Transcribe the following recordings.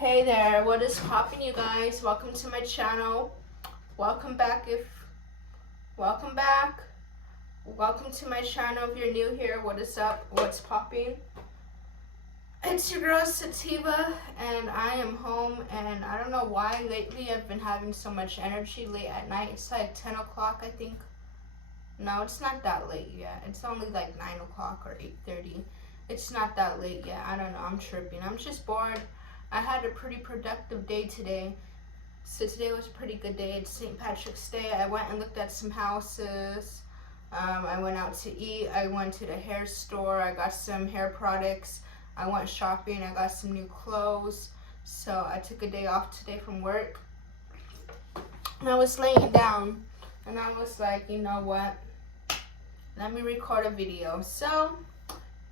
Hey there, what is poppin', you guys? Welcome to my channel. Welcome back welcome back. Welcome to my channel if you're new here. What is up? What's popping? It's your girl Sativa and I am home, and I don't know why lately I've been having so much energy late at night. It's like 10 o'clock, I think. No, it's not that late yet. It's only like 9 o'clock or 8:30. It's not that late yet. I don't know. I'm tripping. I'm just bored. I had a pretty productive day today. So today was a pretty good day. It's St. Patrick's Day. I went and looked at some houses. I went out to eat. I went to the hair store. I got some hair products. I went shopping. I got some new clothes. So I took a day off today from work. And I was laying down and I was like, you know what? Let me record a video. So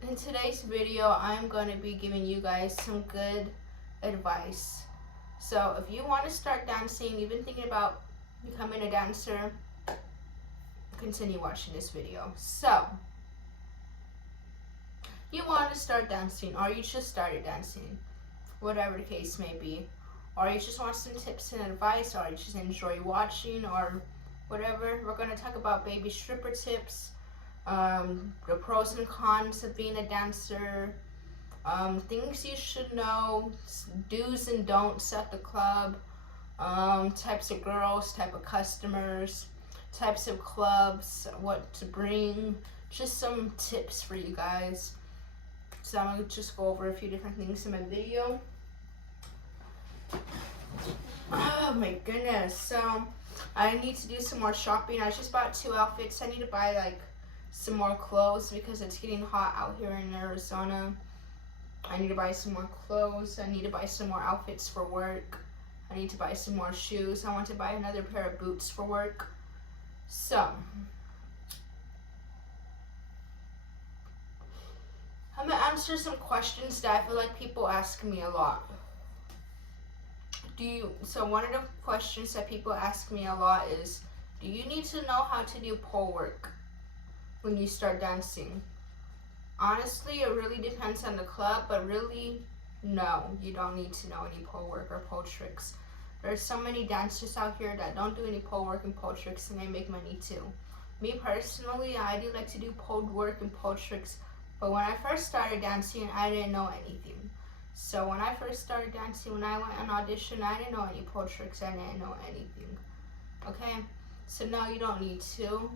in today's video, I'm going to be giving you guys some good advice. So if you want to start dancing, you've been thinking about becoming a dancer, continue watching this video. So you want to start dancing, or you just started dancing, whatever the case may be, or you just want some tips and advice, or you just enjoy watching, or whatever. We're going to talk about baby stripper tips, the pros and cons of being a dancer, things you should know, do's and don'ts at the club, types of girls, type of customers, types of clubs, what to bring, just some tips for you guys. So I'm going to just go over a few different things in my video. Oh my goodness. So I need to do some more shopping. I just bought 2 outfits. I need to buy like some more clothes because it's getting hot out here in Arizona. I need to buy some more clothes. I need to buy some more outfits for work. I need to buy some more shoes. I want to buy another pair of boots for work. So I'm going to answer some questions that I feel like people ask me a lot. So one of the questions that people ask me a lot is, do you need to know how to do pole work when you start dancing? Honestly, it really depends on the club, but really, no, you don't need to know any pole work or pole tricks. There's so many dancers out here that don't do any pole work and pole tricks, and they make money too. Me personally, I do like to do pole work and pole tricks, but when I first started dancing, I didn't know anything. So when I first started dancing, when I went on audition, I didn't know any pole tricks, I didn't know anything. Okay, so no, you don't need to.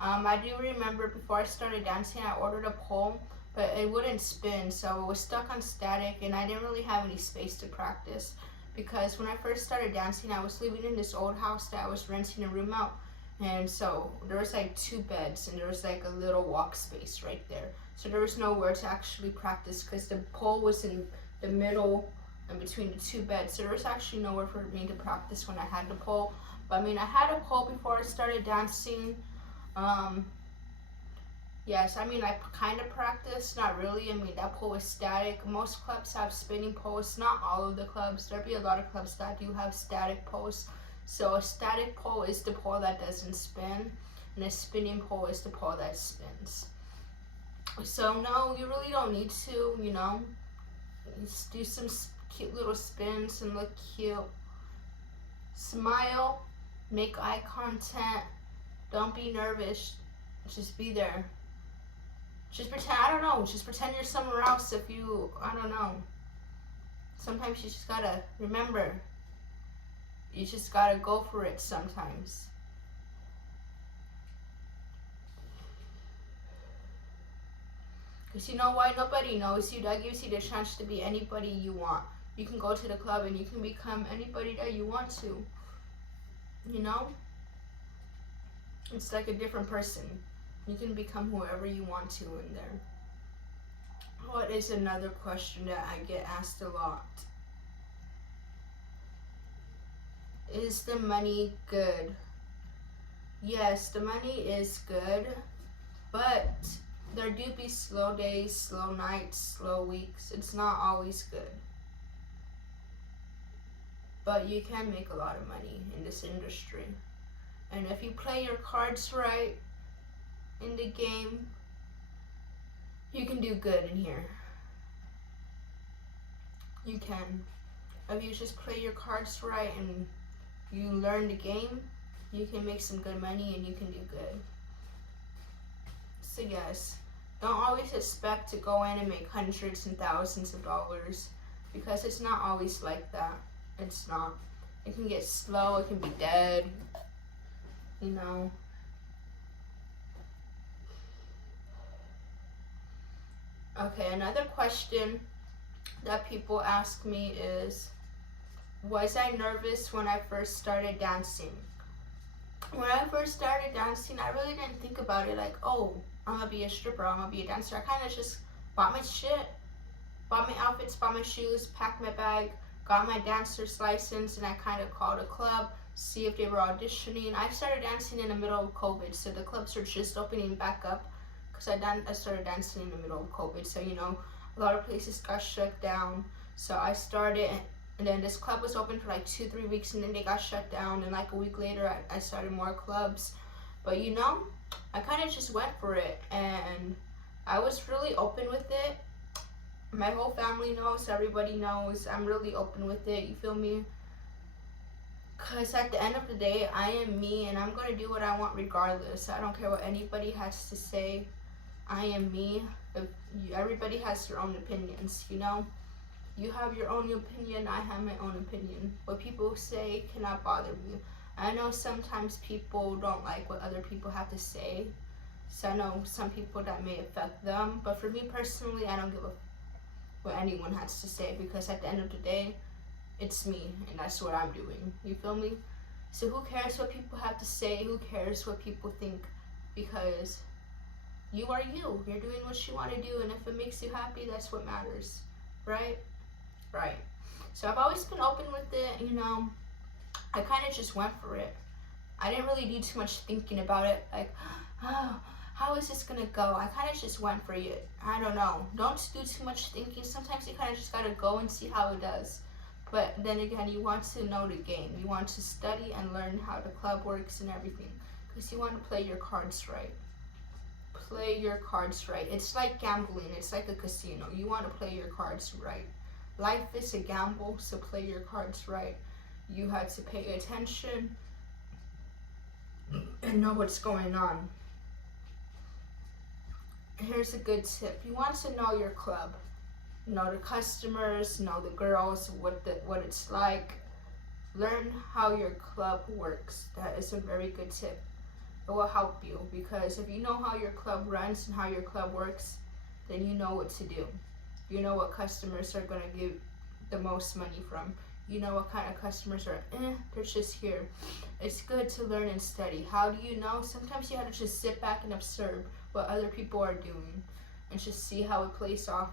I do remember before I started dancing, I ordered a pole, but it wouldn't spin, so it was stuck on static, and I didn't really have any space to practice, because when I first started dancing, I was living in this old house that I was renting a room out, and so there was like 2 beds, and there was like a little walk space right there, so there was nowhere to actually practice because the pole was in the middle and between the 2 beds, so there was actually nowhere for me to practice when I had the pole. But I mean, I had a pole before I started dancing. Yes, I mean, I kind of practiced, not really. I mean, that pole is static. Most clubs have spinning poles, not all of the clubs. There'll be a lot of clubs that do have static poles. So a static pole is the pole that doesn't spin, and a spinning pole is the pole that spins. So no, you really don't need to, you know, just do some cute little spins and look cute. Smile, make eye contact. Don't be nervous, just be there. Just pretend, I don't know, just pretend you're somewhere else if you, I don't know. Sometimes you just gotta remember, you just gotta go for it sometimes. Because you know why? Nobody knows you. That gives you the chance to be anybody you want. You can go to the club and you can become anybody that you want to, you know? It's like a different person. You can become whoever you want to in there. What is another question that I get asked a lot? Is the money good? Yes, the money is good, but there do be slow days, slow nights, slow weeks. It's not always good. But you can make a lot of money in this industry. And if you play your cards right in the game, you can do good in here. You can. if you just play your cards right and you learn the game, you can make some good money and you can do good. So yes, don't always expect to go in and make hundreds and thousands of dollars, because it's not always like that. It's not. It can get slow, it can be dead, you know. Okay, another question that people ask me is, was I nervous when I first started dancing? When I first started dancing, I really didn't think about it like, oh, I'm gonna be a stripper, I'm gonna be a dancer. I kind of just bought my shit, bought my outfits, bought my shoes, packed my bag, got my dancer's license, and I kind of called a club, see if they were auditioning. I started dancing in the middle of COVID, so the clubs were just opening back up, because I started dancing in the middle of COVID, so you know, a lot of places got shut down. So I started, and then this club was open for like 2-3 weeks, and then they got shut down, and like a week later I started more clubs. But you know, I kind of just went for it, and I was really open with it. My whole family knows, everybody knows, I'm really open with it, you feel me? Because at the end of the day, I am me, and I'm going to do what I want regardless. I don't care what anybody has to say. I am me. Everybody has their own opinions, you know? You have your own opinion, I have my own opinion. What people say cannot bother me. I know sometimes people don't like what other people have to say, so I know some people that may affect them, but for me personally, I don't give a what anyone has to say, because at the end of the day, it's me, and that's what I'm doing, you feel me? So who cares what people have to say, who cares what people think, because you are you, you're doing what you want to do, and if it makes you happy, that's what matters, right? Right. So I've always been open with it, you know. I kind of just went for it. I didn't really do too much thinking about it, like, oh, how is this gonna go? I kind of just went for it. I don't know. Don't do too much thinking. Sometimes you kind of just gotta go and see how it does. But then again, you want to know the game. You want to study and learn how the club works and everything, because you want to play your cards right. Play your cards right. It's like gambling. It's like a casino. You want to play your cards right. Life is a gamble, so play your cards right. You have to pay attention and know what's going on. Here's a good tip. You want to know your club. Know the customers, know the girls, what it's like. Learn how your club works. That is a very good tip. It will help you, because if you know how your club runs and how your club works, then you know what to do. You know what customers are going to give the most money from. You know what kind of customers are, they're just here. It's good to learn and study. How do you know? Sometimes you have to just sit back and observe what other people are doing and just see how it plays off.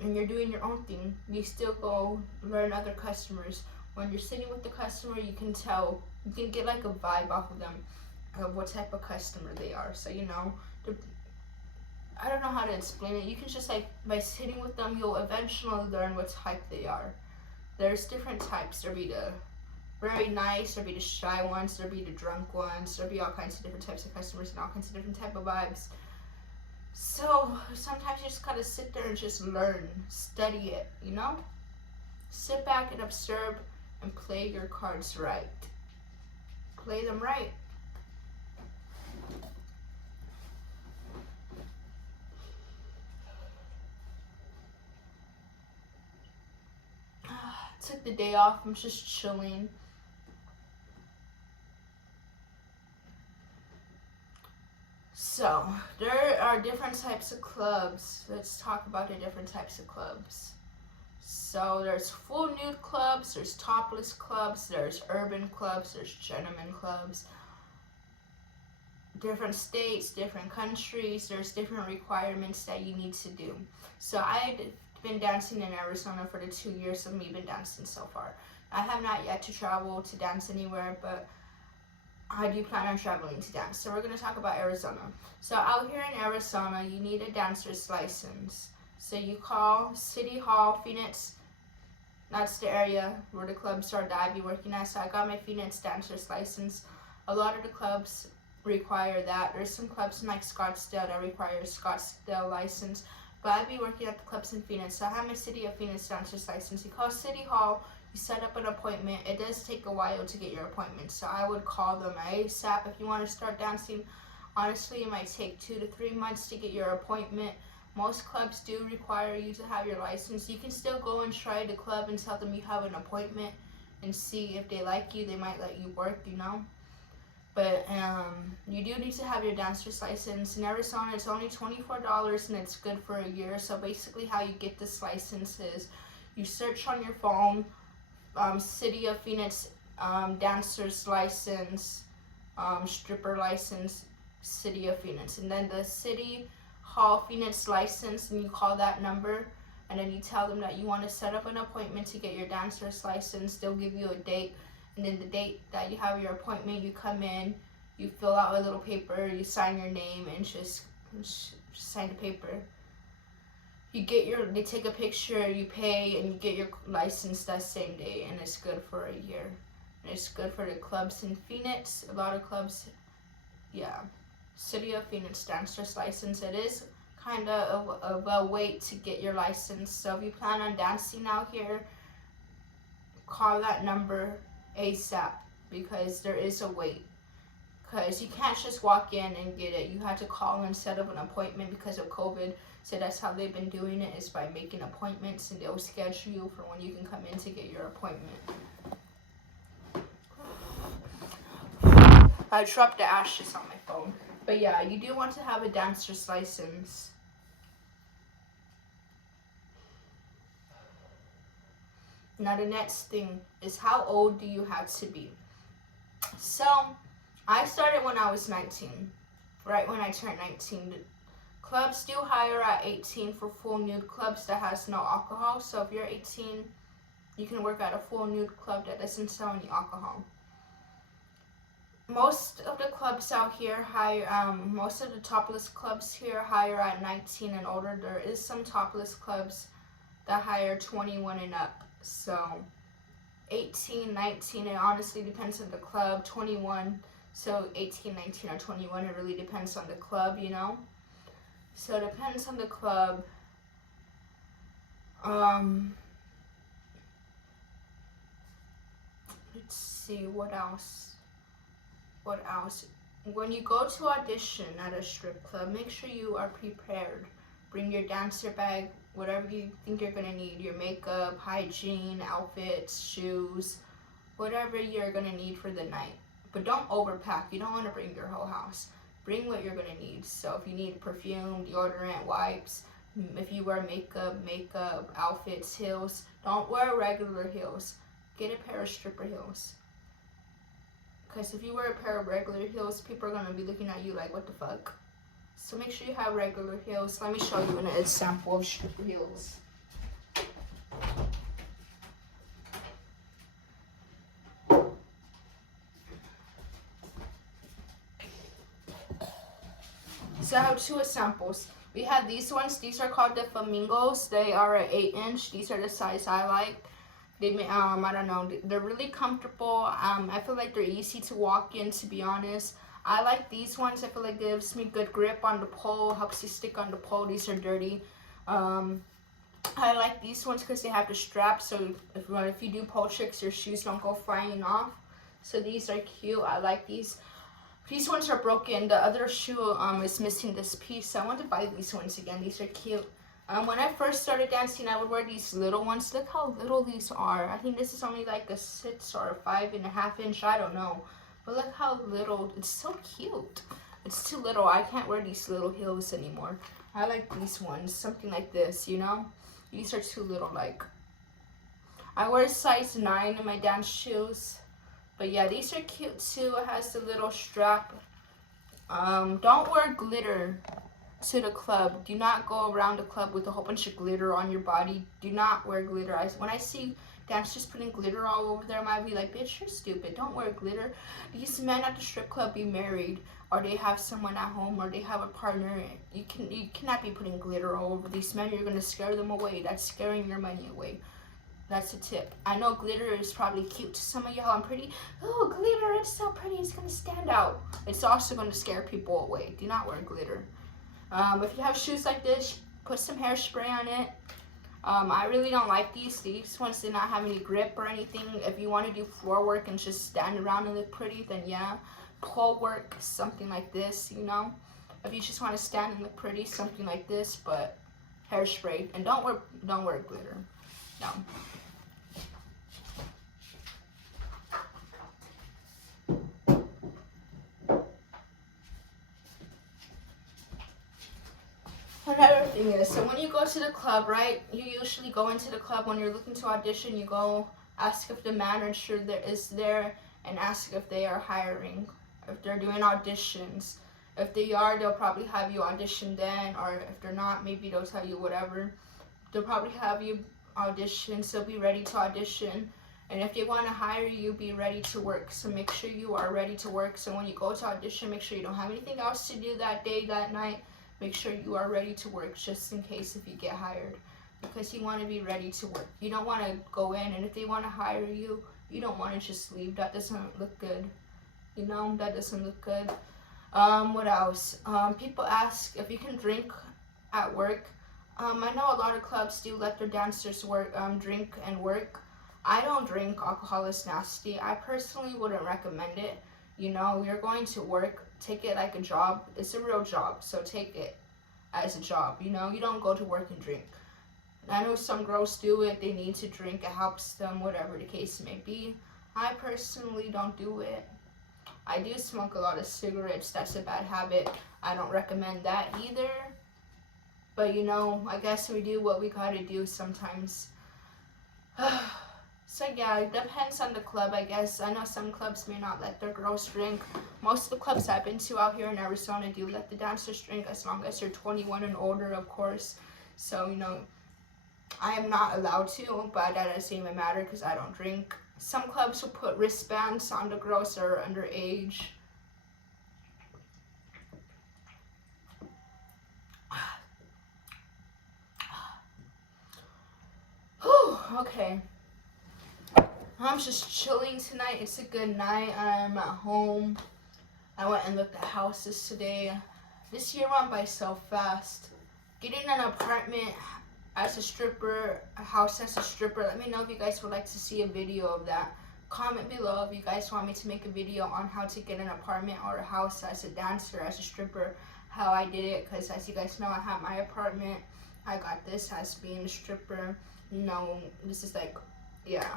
And you're doing your own thing. You still go learn other customers. When you're sitting with the customer, you can tell, you can get like a vibe off of them, of what type of customer they are. So you know, I don't know how to explain it. You can just like, by sitting with them, you'll eventually learn what type they are. There's different types. There'll be the very nice, there'll be the shy ones, there'll be the drunk ones, there'll be all kinds of different types of customers and all kinds of different type of vibes. So sometimes you just gotta sit there and just learn, study it, you know? Sit back and observe and play your cards right. Play them right. Took the day off, I'm just chilling. So, there are different types of clubs. Let's talk about the different types of clubs. So, there's full nude clubs, there's topless clubs, there's urban clubs, there's gentleman clubs. Different states, different countries, there's different requirements that you need to do. So, I've been dancing in Arizona for the 2 years of me been dancing so far. I have not yet to travel to dance anywhere, but I do plan on traveling to dance. So we're going to talk about Arizona. So out here in Arizona, you need a dancer's license. So you call City Hall, Phoenix. That's the area where the clubs are that I be working at. So I got my Phoenix dancer's license. A lot of the clubs require that. There's some clubs in like Scottsdale that require a Scottsdale license. but I'd be working at the clubs in Phoenix. So I have my City of Phoenix dancer's license. You call City Hall, you set up an appointment. It does take a while to get your appointment, so I would call them ASAP. If you want to start dancing, honestly, it might take 2 to 3 months to get your appointment. Most clubs do require you to have your license. You can still go and try the club and tell them you have an appointment and see if they like you. They might let you work, you know. But you do need to have your dancer's license. In Arizona, it's only $24 and it's good for a year. So basically how you get this license is you search on your phone, City of Phoenix dancer's license, stripper license, City of Phoenix. And then the City Hall Phoenix license, and you call that number. And then you tell them that you want to set up an appointment to get your dancer's license. They'll give you a date. And then the date that you have your appointment, you come in, you fill out a little paper, you sign your name, and just sign the paper. They take a picture, you pay, and you get your license that same day, and it's good for a year. And it's good for the clubs in Phoenix. A lot of clubs, yeah. City of Phoenix dancer's license. It is kind of a wait to get your license. So if you plan on dancing out here, call that number ASAP, because there is a wait. Because you can't just walk in and get it. You have to call and set up an appointment because of COVID. So that's how they've been doing it, is by making appointments, and they'll schedule you for when you can come in to get your appointment. I dropped the ashes on my phone. But yeah, you do want to have a dancer's license. Now the next thing is, how old do you have to be? So I started when I was 19, right when I turned 19. Clubs do hire at 18 for full nude clubs that has no alcohol. So if you're 18, you can work at a full nude club that doesn't sell any alcohol. Most of the clubs out here hire, most of the topless clubs here hire at 19 and older. There is some topless clubs that hire 21 and up. So 18, 19, it honestly depends on the club. 21, so 18, 19, or 21, it really depends on the club, you know. So it depends on the club. Let's see, what else? When you go to audition at a strip club, make sure you are prepared. Bring your dancer bag, whatever you think you're gonna need, your makeup, hygiene, outfits, shoes, whatever you're gonna need for the night. But don't overpack. You don't want to bring your whole house. Bring what you're gonna need. So if you need perfume, deodorant, wipes, if you wear makeup, outfits, heels, don't wear regular heels. Get a pair of stripper heels. Because if you wear a pair of regular heels, people are gonna be looking at you like, what the fuck? So make sure you have regular heels. Let me show you an example of stripper heels. So I have two examples. We have these ones. These are called the flamingos. They are an 8-inch. These are the size I like. They I don't know. They're really comfortable. I feel like they're easy to walk in, to be honest. I like these ones. I feel like it gives me good grip on the pole, helps you stick on the pole. These are dirty. I like these ones because they have the strap, so if you do pole tricks, your shoes don't go flying off. So these are cute. I like these. These ones are broken. The other shoe is missing this piece. So I want to buy these ones again. These are cute. When I first started dancing, I would wear these little ones. Look how little these are. I think this is only like a 6 or a 5.5 inch. I don't know. But look how little. It's so cute. It's too little. I can't wear these little heels anymore. I like these ones. Something like this, you know? These are too little. Like, I wear size 9 in my dance shoes. But yeah, these are cute too. It has the little strap. Don't wear glitter to the club. Do not go around the club with a whole bunch of glitter on your body. Do not wear glitter. When I see dancers putting glitter all over there, I might be like, bitch, you're stupid. Don't wear glitter. These men at the strip club be married, or they have someone at home, or they have a partner. You cannot be putting glitter all over these men. You're gonna scare them away. That's scaring your money away. That's a tip. I know glitter is probably cute to some of y'all. I'm pretty. Oh, glitter, it's so pretty. It's gonna stand out. It's also gonna scare people away. Do not wear glitter. If you have shoes like this, put some hairspray on it. I really don't like these. These ones do not have any grip or anything. If you want to do floor work and just stand around and look pretty, then yeah. Pole work, something like this, you know. If you just want to stand and look pretty, something like this, but hairspray. And don't wear glitter. No. Another thing is, so when you go to the club, right, you usually go into the club when you're looking to audition, you go ask if the manager there is there and ask if they are hiring, if they're doing auditions. If they are, they'll probably have you audition then, or if they're not, maybe they'll tell you whatever. They'll probably have you audition, so be ready to audition. And if they want to hire you, be ready to work. So make sure you are ready to work. So when you go to audition, make sure you don't have anything else to do that day, that night. Make sure you are ready to work just in case if you get hired, because you want to be ready to work. You don't want to go in, and if they want to hire you, you don't want to just leave. That doesn't look good. You know, that doesn't look good. What else? People ask if you can drink at work. I know a lot of clubs do let their dancers work, drink and work. I don't drink. Alcohol is nasty. I personally wouldn't recommend it. You know, you're going to work. Take it like a job. It's a real job, so take it as a job. You know, you don't go to work and drink. I know some girls do it. They need to drink. It helps them, whatever the case may be. I personally don't do it. I do smoke a lot of cigarettes. That's a bad habit. I don't recommend that either. But, you know, I guess we do what we gotta do sometimes. So yeah, it depends on the club, I guess. I know some clubs may not let their girls drink. Most of the clubs I've been to out here in Arizona do let the dancers drink, as long as they're 21 and older, of course. So, you know, I am not allowed to, but that doesn't even matter because I don't drink. Some clubs will put wristbands on the girls that are underage. Whew, okay. I'm just chilling tonight. It's a good night. I'm at home. I went and looked at houses today. This year went by so fast. Getting an apartment as a stripper, a house as a stripper. Let me know if you guys would like to see a video of that. Comment below if you guys want me to make a video on how to get an apartment or a house as a dancer, as a stripper, how I did it. Because as you guys know, I have my apartment. I got this as being a stripper. You know, this is like, yeah.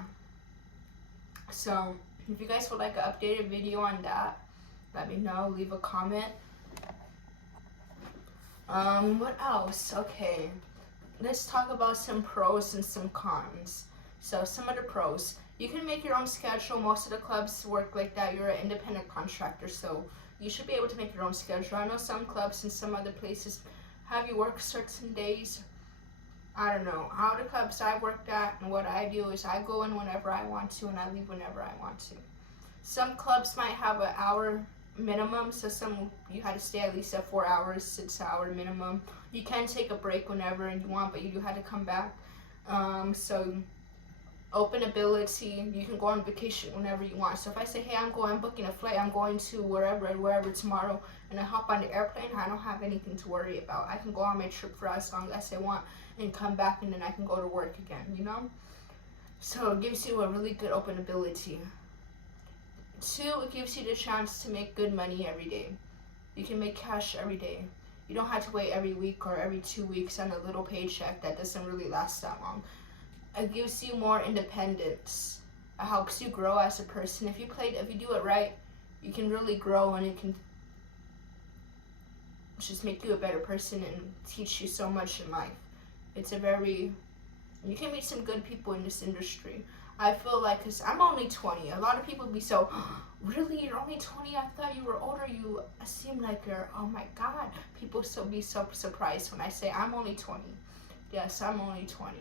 So, if you guys would like an updated video on that, let me know. Leave a comment. What else? Okay. Let's talk about some pros and some cons. So, some of the pros. You can make your own schedule. Most of the clubs work like that. You're an independent contractor, so you should be able to make your own schedule. I know some clubs and some other places have you work certain days. I don't know. How the clubs I worked at, and what I do is I go in whenever I want to and I leave whenever I want to. Some clubs might have an hour minimum, so some you had to stay at least at 4 hours, 6 hour minimum. You can take a break whenever you want, but you do have to come back. So open ability, you can go on vacation whenever you want. So if I say, hey, I'm booking a flight, I'm going to wherever tomorrow, and I hop on the airplane, I don't have anything to worry about. I can go on my trip for as long as I want and come back, and then I can go to work again, you know? So it gives you a really good open ability. 2, it gives you the chance to make good money every day. You can make cash every day. You don't have to wait every week or every 2 weeks on a little paycheck that doesn't really last that long. It gives you more independence. It helps you grow as a person. If you do it right, you can really grow, and it can just make you a better person and teach you so much in life. You can meet some good people in this industry. I feel like, because I'm only 20, a lot of people be so, really, you're only 20? I thought you were older. You seem like you're, oh my God. People be so surprised when I say I'm only 20. Yes, I'm only 20.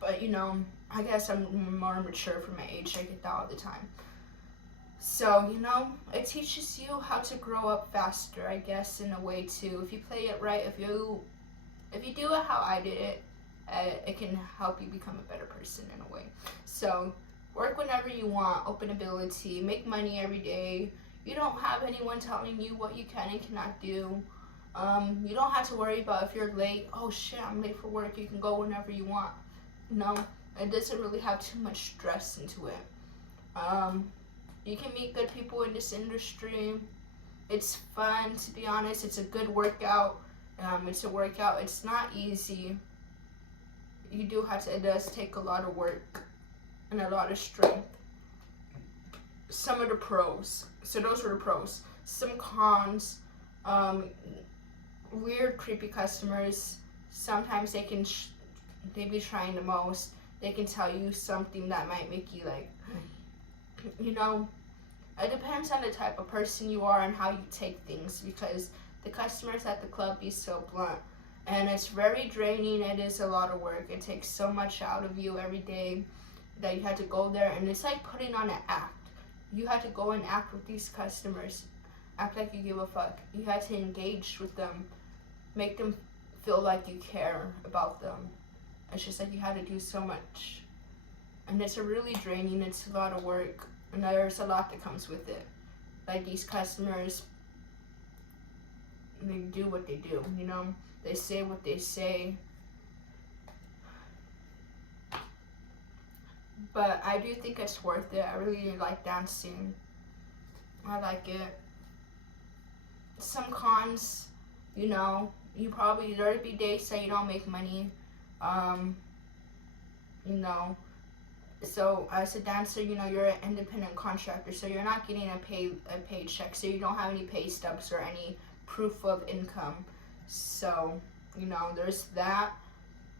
But, you know, I guess I'm more mature for my age. I get that all the time. So, you know, it teaches you how to grow up faster, I guess, in a way, too. If you play it right, if you do it how I did it, it can help you become a better person in a way. So, work whenever you want, open ability, make money every day. You don't have anyone telling you what you can and cannot do. You don't have to worry about if you're late. Oh shit, I'm late for work. You can go whenever you want. No, it doesn't really have too much stress into it. You can meet good people in this industry. It's fun, to be honest. It's a good workout. It's a workout. It's not easy. You do have to. It does take a lot of work and a lot of strength. Some of the pros. So those were the pros. Some cons. Weird, creepy customers. Sometimes they be trying the most. They can tell you something that might make you like, you know. It depends on the type of person you are and how you take things, because the customers at the club be so blunt. And it's very draining. It is a lot of work. It takes so much out of you every day that you have to go there. And it's like putting on an act. You have to go and act with these customers. Act like you give a fuck. You have to engage with them. Make them feel like you care about them. It's just like you have to do so much. And it's a really draining. It's a lot of work. And there's a lot that comes with it. Like these customers, they do what they do, you know? They say what they say. But I do think it's worth it. I really like dancing. I like it. Some cons, you know, there'll be days that you don't make money. You know, so as a dancer, you know, you're an independent contractor, so you're not getting a paycheck, so you don't have any pay stubs or any proof of income. So, you know, there's that,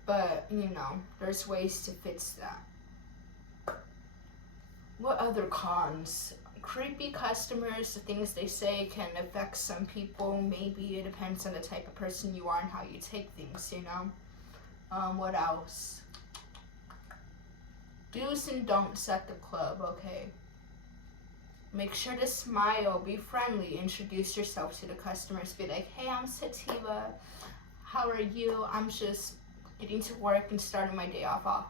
but, you know, there's ways to fix that. What other cons? Creepy customers, the things they say can affect some people. Maybe it depends on the type of person you are and how you take things, you know? What else? Do's and don'ts at the club, okay? Make sure to smile, be friendly, introduce yourself to the customers. Be like, hey, I'm Sativa. How are you? I'm just getting to work and starting my day off. I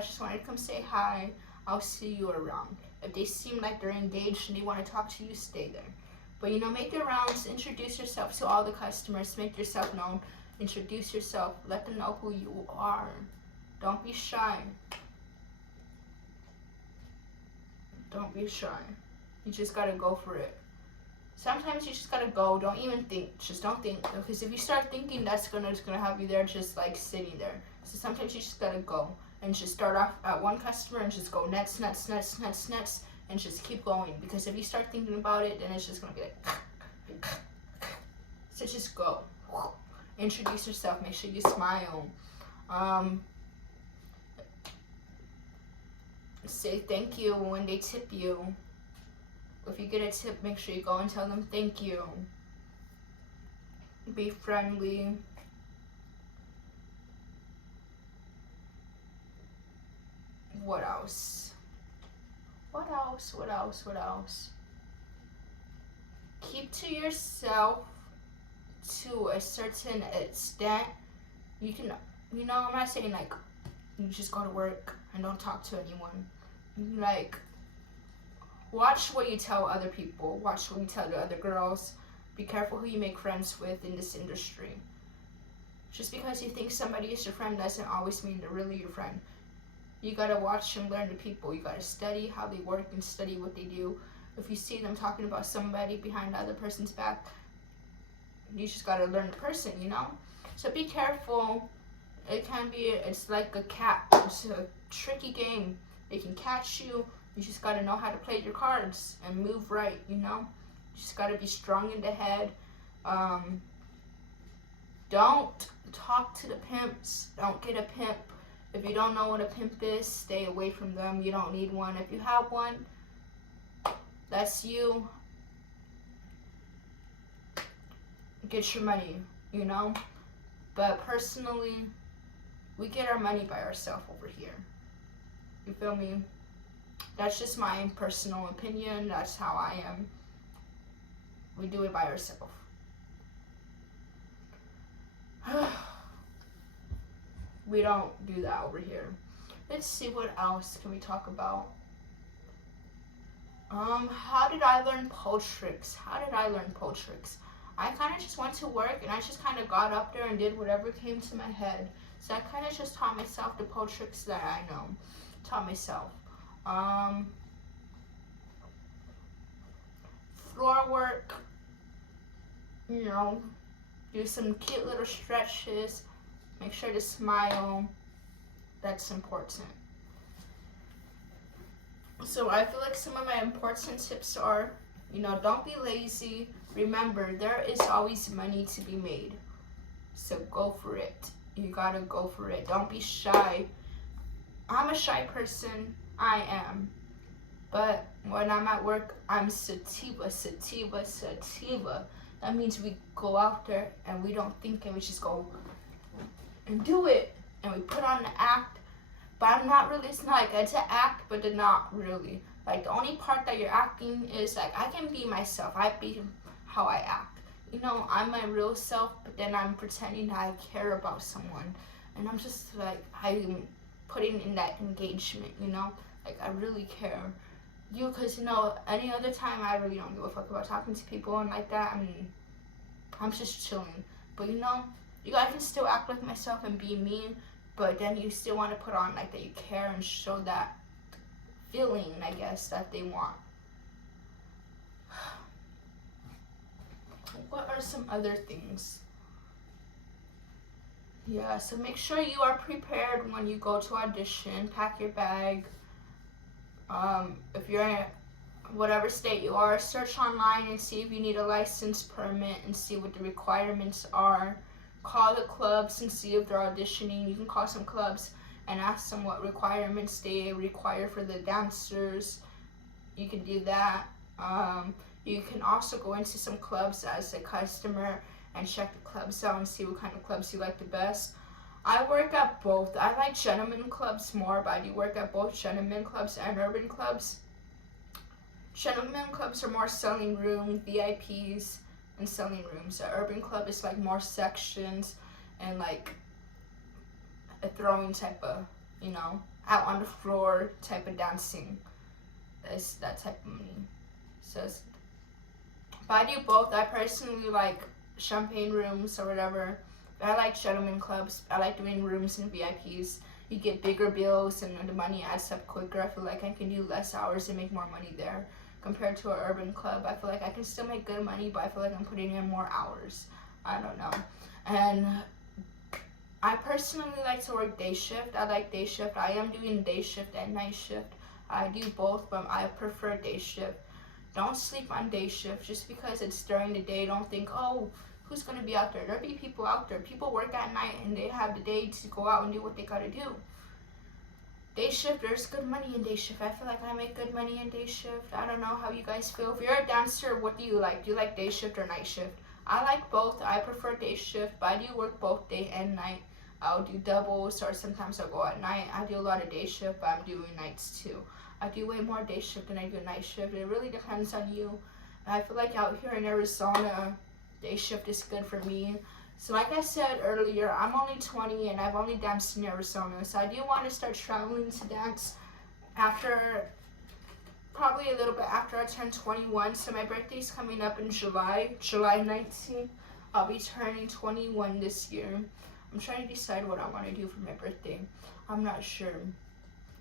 just wanted to come say hi. I'll see you around. If they seem like they're engaged and they want to talk to you, stay there. But, you know, make the rounds, introduce yourself to all the customers, make yourself known, introduce yourself, let them know who you are. Don't be shy. Don't be shy. You just gotta go for it. Sometimes you just gotta go. Don't even think. Just don't think. Because if you start thinking, that's gonna have you there just like sitting there. So sometimes you just gotta go and just start off at one customer and just go next, and just keep going. Because if you start thinking about it, then it's just gonna be like. So just go. Introduce yourself. Make sure you smile. Say thank you when they tip you. If you get a tip, make sure you go and tell them thank you. Be friendly. What else? What else? Keep to yourself to a certain extent. You can, you know, I'm not saying like you just go to work and don't talk to anyone. Like, watch what you tell other people. Watch what you tell the other girls. Be careful who you make friends with in this industry. Just because you think somebody is your friend doesn't always mean they're really your friend. You gotta watch and learn the people. You gotta study how they work and study what they do. If you see them talking about somebody behind the other person's back, you just gotta learn the person, you know? So be careful. It's like a cat. It's a tricky game. They can catch you. You just gotta know how to play your cards and move right, you know? You just gotta be strong in the head. Don't talk to the pimps. Don't get a pimp. If you don't know what a pimp is, stay away from them. You don't need one. If you have one, that's you. Get your money, you know? But personally, we get our money by ourselves over here. You feel me? That's just my personal opinion. That's how I am. We do it by ourselves. We don't do that over here. Let's see, what else can we talk about? How did I learn pole tricks? I kind of just went to work and I just kind of got up there and did whatever came to my head. So I kind of just taught myself the pole tricks that I know. Taught myself. Floor work, you know, do some cute little stretches. Make sure to smile. That's important. So I feel like some of my important tips are, you know, don't be lazy. Remember, there is always money to be made. So go for it. You gotta go for it. Don't be shy. I'm a shy person. I am. But when I'm at work, I'm sativa. That means we go out there and we don't think and we just go and do it. And we put on the act. But I'm not really, it's not like it's an act, but they're not really. Like the only part that you're acting is like, I can be myself. I be how I act. You know, I'm my real self, but then I'm pretending that I care about someone. And I'm just like, I'm putting in that engagement, you know? Like I really care. Because, you know, any other time I really don't give a fuck about talking to people and like that. I mean, I'm just chilling. But, you know, I can still act like myself and be me, but then you still want to put on like that you care and show that feeling, I guess, that they want. What are some other things? Yeah, so make sure you are prepared when you go to audition. Pack your bag. If you're in whatever state you are, search online and see if you need a license permit and see what the requirements are. Call the clubs and see if they're auditioning. You can call some clubs and ask them what requirements they require for the dancers. You can do that. You can also go into some clubs as a customer and check the clubs out and see what kind of clubs you like the best. I work at both. I like gentlemen clubs more, but I do work at both gentlemen clubs and urban clubs. Gentlemen clubs are more selling room, VIPs, and selling rooms. The urban club is like more sections and like a throwing type of, you know, out on the floor type of dancing. That's that type of money. So, but I do both. I personally like champagne rooms or whatever. But I like gentlemen clubs. I like doing rooms and VIPs. You get bigger bills and the money adds up quicker. I feel like I can do less hours and make more money there compared to an urban club. I feel like I can still make good money, but I feel like I'm putting in more hours. I don't know. And I personally like to work day shift. I like day shift. I am doing day shift and night shift. I do both, but I prefer day shift. Don't sleep on day shift just because it's during the day. Don't think, oh, who's going to be out there? There'll be people out there. People work at night and they have the day to go out and do what they got to do. Day shift, there's good money in day shift. I feel like I make good money in day shift. I don't know how you guys feel. If you're a dancer, what do you like? Do you like day shift or night shift? I like both. I prefer day shift, but I do work both day and night. I'll do doubles or sometimes I'll go at night. I do a lot of day shift, but I'm doing nights too. I do way more day shift than I do night shift. It really depends on you. I feel like out here in Arizona, day shift is good for me. So like I said earlier, I'm only 20 and I've only danced in Arizona. So I do want to start traveling to dance after, probably a little bit after I turn 21. So my birthday's coming up in July 19th. I'll be turning 21 this year. I'm trying to decide what I want to do for my birthday. I'm not sure.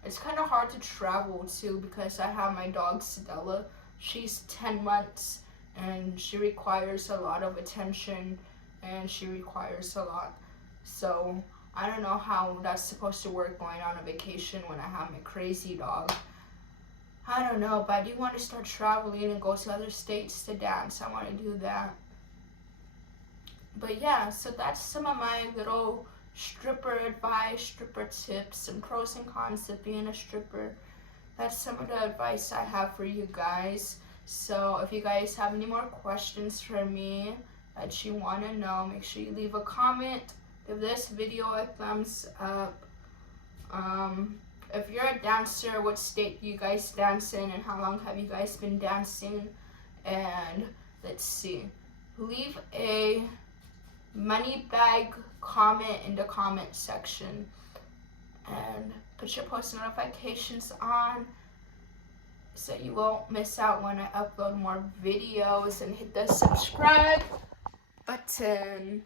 It's kind of hard to travel too because I have my dog Stella. She's 10 months and she requires a lot of attention and she requires a lot. So I don't know how that's supposed to work going on a vacation when I have my crazy dog. I don't know, but I do want to start traveling and go to other states to dance. I want to do that. But yeah, so that's some of my little stripper advice, stripper tips, some pros and cons of being a stripper. That's some of the advice I have for you guys. So if you guys have any more questions for me that you want to know, make sure you leave a comment. Give this video a thumbs up. If you're a dancer, what state do you guys dance in and how long have you guys been dancing? And let's see. Leave a money bag comment in the comment section and put your post notifications on so you won't miss out when I upload more videos, and hit the subscribe button.